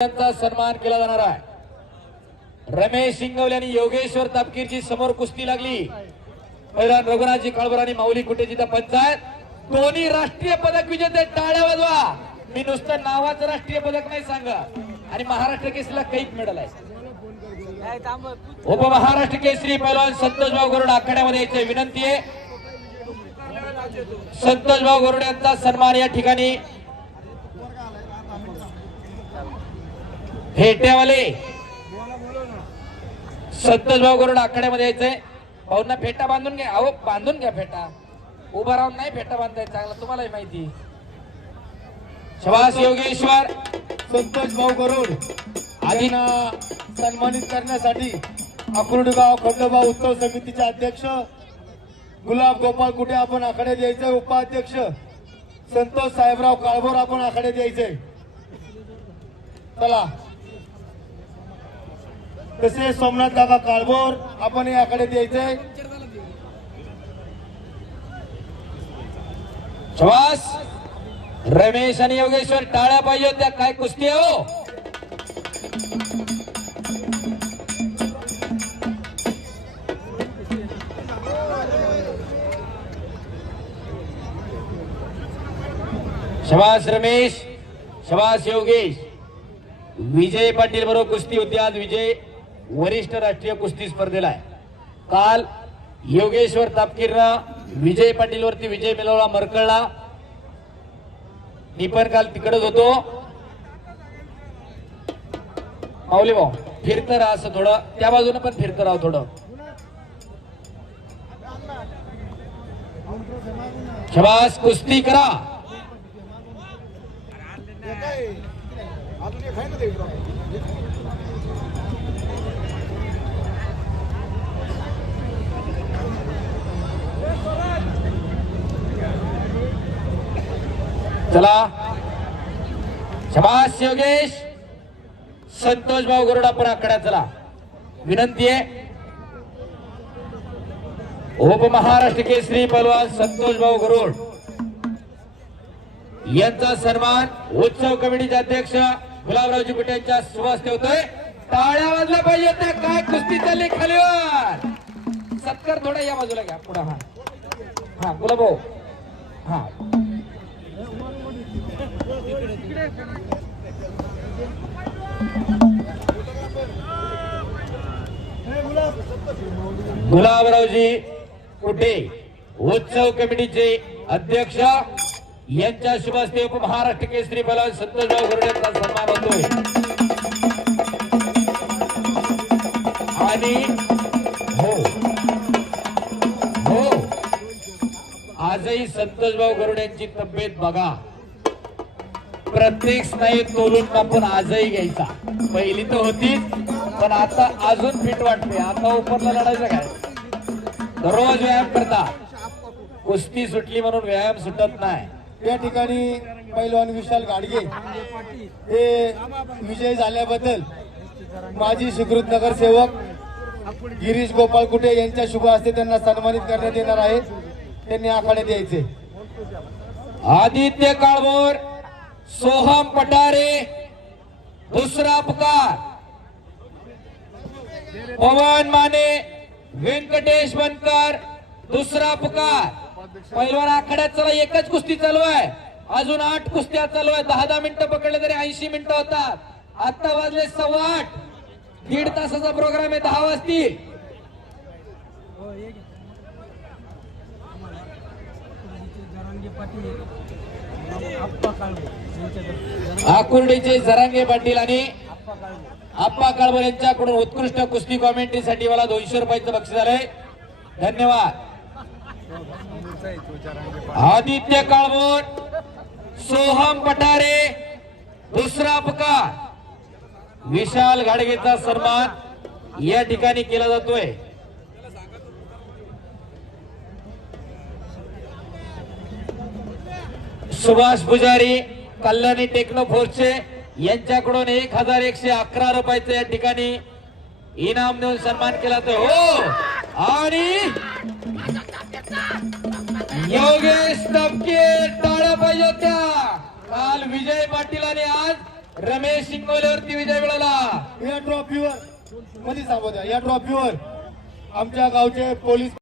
यांचा सन्मान केला जाणार आहे। रमेश शिंगवले आणि योगेश्वर तापकीरची समोर कुस्ती लागली। पहिला रघुनाथजी काळभोर आणि माऊली कुटेची पंचायत, दोन्ही राष्ट्रीय पदक विजेते, टाळ्या वाजवा। मी नुसतं नावाचं राष्ट्रीय पदक नाही सांगा, आणि महाराष्ट्र केसरीला कैक मेडल आहे। उपमहाराष्ट्र केसरी पैलवान संतोषभाऊ गरुड आखाड्यामध्ये यायचे विनंती आहे। संतोषभाऊ गरुड यांचा सन्मान या ठिकाणी फेट्यावाले संतोषभाऊ गरुड आखाड्यामध्ये यायचंय। भाऊंना फेटा बांधून घ्या, अहो बांधून घ्या फेटा, उभा राहून नाही फेटा बांधताय, चांगला तुम्हालाही माहिती। शबास योगेश्वर। संतोषभाऊ गरुड आदींना सन्मानित करण्यासाठी अक्रोडगाव खंडोबा उत्सव समितीचे अध्यक्ष गुलाब गोपाळ कुटे आपण आखाड्यात यायचे, उपाध्यक्ष संतोष साहेबराव काळभोर आपण आखाड्यात यायचे। चला तसे सोमनाथ दादा काळभोर आपण या आखाड्यात यायचे। शबास। रमेश आणि योगेश्वर टाळ्या पाहिजे होत्या, काय कुस्ती आहे हो। शबास रमेश, शबास योगेश। विजय पाटील बरोबर कुस्ती होती आज। विजय वरिष्ठ राष्ट्रीय कुस्ती स्पर्धेला आहे। काल योगेश्वर तापकीरनं विजय पाटील वरती विजय मिळवला मरकळला। मी पण काल तिकडेच होतो। माऊली भाऊ फिरतं राहा असं थोडं, त्या बाजूने पण फिरतं राहा थोडं। शबास, कुस्ती करा। चला शबास योगेश। संतोषभाऊ गरुड आपण आखाड्यात चला, विनंती आहे। उपमहाराष्ट्र केसरी पैलवान संतोषभाऊ गरुड यांचा सन्मान उत्सव कमिटीचे अध्यक्ष गुलाबरावजी कुटे यांच्या शुभ हस्ते होतोय। टाळ्या वाजल्या पाहिजे त्या, काय कुस्ती चालली खालीवर। सत्कार थोडा या बाजूला घ्या, पुढे हा हा गुलाबभाऊ हा। गुलाबरावजी कुटे उत्सव कमिटीचे अध्यक्ष यांच्या शुभ हस्ते उपमहाराष्ट्र केसरी पैलवान संतोषभाऊ गरुड यांचा सन्मान होतोय। आणि हो हो आजही संतोषभाऊ गरुड यांची तब्येत बघा, प्रत्येक स्नायू तोलून कापून आजही घ्यायचा। पहिली तर होतीच, पण आता अजून फिट वाटते। आता उपरला लढायचं काय, दररोज व्यायाम करता। कुस्ती सुटली म्हणून व्यायाम सुटत नाही। या ठिकाणी पैलवान विशाल गाडगे हे विजय झाल्याबद्दल माजी सुकृत नगरसेवक गिरीश गोपाळ कुटे यांच्या शुभ हस्ते त्यांना सन्मानित करण्यात येणार आहे। त्यांनी आखाड्यात यायचे। आदित्य काळभोर, सोहम पटारे दुसरा पुकार, पवन माने, व्यंकटेश बनकर दुसरा पुकार। पैलवान आखाड्यात चला, एकच कुस्ती चालू आहे, अजून 8 कुस्त्या चालू आहे। 10-10 मिनिटं पकडले तरी 80 मिनिटं होतात। आता वाजले 8:15, दीड तासाचा प्रोग्राम आहे, 10 वाजतील। आकुर्डीचे जरांगे पाटील आणि आप्पा काळभोर यांच्याकडून उत्कृष्ट कुस्ती कॉमेंट्रीसाठी मला 200 रुपयाचं बक्षीस आलंय, धन्यवाद। आदित्य काळभोर, सोहम पटारे दुसरा पुकार। विशाल घाडगेचा सन्मान या ठिकाणी केला जातोय। सुभाष पुजारी कल्याणी टेक्नो फोर्सचे यांच्याकडून 1111 रुपयाचं या ठिकाणी इनाम देऊन सन्मान केला जातोय। हो, आणि योगेश तापकीर, टाळ्या पाहिजे होत्या। काल विजय पाटील आणि आज रमेश शिंगोलेवरती विजय मिळाला. या ट्रॉफीवर मध्ये सांगू द्या, या ट्रॉफीवर आमच्या गावचे पोलीस